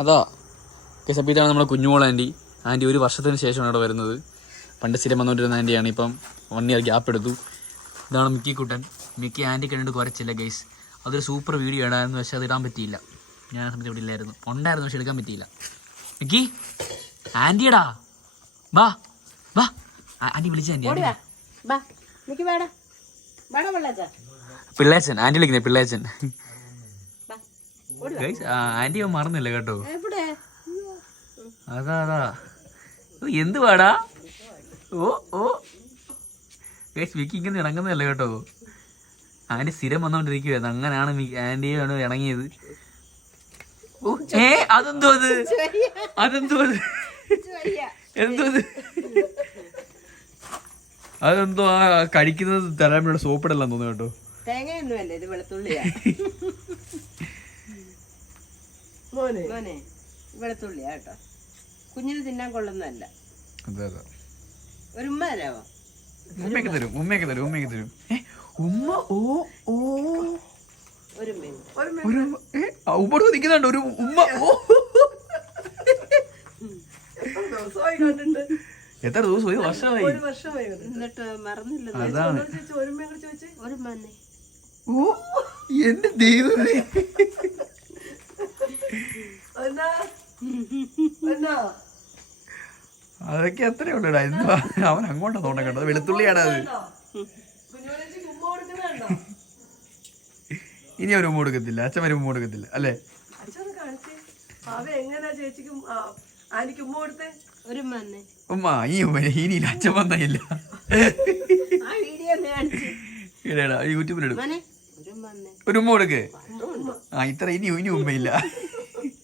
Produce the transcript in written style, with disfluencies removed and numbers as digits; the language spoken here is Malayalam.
അതാ അപ്പോൾ ഇതാണ് നമ്മുടെ കുഞ്ഞുമോൾ ആൻറ്റി. ആൻറ്റി 1 വർഷത്തിന് ശേഷമാണ് ഇവിടെ വരുന്നത്. പണ്ട് സ്ഥിരം വന്നുകൊണ്ടിരുന്ന ആൻറ്റിയാണ്, ഇപ്പം 1 ഇയർ ഗ്യാപ്പ് എടുത്തു. ഇതാണ് മിക്കി കുട്ടൻ. മിക്കി ആൻറ്റി കണ്ടിട്ട് കുറച്ചില്ല ഗൈസ്. അതൊരു സൂപ്പർ വീഡിയോ ഇടായിരുന്നു, പക്ഷെ അത് ഇടാൻ പറ്റിയില്ല. ഞാൻ ആ സമയത്ത് ഇവിടെ ഇല്ലായിരുന്നു, ഉണ്ടായിരുന്നു പക്ഷെ എടുക്കാൻ പറ്റിയില്ല. മിക്കി ആൻറ്റിയടാ, ബാ ബാ. ആൻറ്റി വിളിച്ച ആൻറ്റി പിള്ളേച്ചൻ, ആൻറ്റി വിളിക്കുന്നേ പിള്ളേച്ചൻ. ആൻറ്റി മറന്നില്ല കേട്ടോ. അതാ അതാ എന്ത് പാടാ. ഓ ഓ ഗൈസ്, മിക്കി ഇങ്ങനെ ഇണങ്ങുന്നതല്ല കേട്ടോ. ആൻറ്റി സ്ഥിരം വന്നോണ്ടിരിക്കുവായിരുന്നു, അങ്ങനെയാണ് ആൻറ്റിയാണ് ഇണങ്ങിയത്. ഓ അതെന്തോ അത്, അതെന്തോ അത്, എന്തോ അത്, അതെന്തോ ആ കഴിക്കുന്നത് തരാൻ വേണ്ടി സോപ്പിടല്ല തോന്നുന്നു കേട്ടോ. തേങ്ങയൊന്നുമല്ലേ ഇത്, വെളുത്തുള്ളിയാ. മോനെ വെളുത്തുള്ളിയാ കേട്ടോ, കുഞ്ഞിന് തിന്നാൻ കൊള്ളുന്നതല്ല. അതെ അതെ, ഒരു ഉമ്മ തരാമോ? ഉമ്മയൊക്കെ തരും, ഉമ്മയൊക്കെ തരും, ഉമ്മയൊക്കെ തരും. ഉമ്മ ഓ ഓ ഒരു ഉമ്മ നിൽക്കുന്നുണ്ട്, ഒരു ഉമ്മ. എത്ര ദിവസമായി? വർഷമായി. എന്നിട്ട് മറന്നില്ല. അതാണ്. ഒരു മന്നെ. ഓ എന്റെ ദൈവമേ, അതൊക്കെ എത്രയേ ഉള്ളൂടാ. എന്തുവാ അവൻ അങ്ങോട്ടാ തോന്നണം കേട്ടോ, വെളുത്തുള്ളിയാണ് അത്. ഇനി ഒരു ഉമ്മ കൊടുക്കത്തില്ല, അച്ഛൻ ഒരു ഉമ്മ കൊടുക്കത്തില്ല അല്ലേ? ഉമ്മ ഈ ഉമ്മ ഇനി അച്ഛൻ വന്നില്ല. യൂട്യൂബിലിടും. ഒരു ഉമ്മ കൊടുക്ക്. ഇത്ര ഇനി ഉമ്മയില്ല.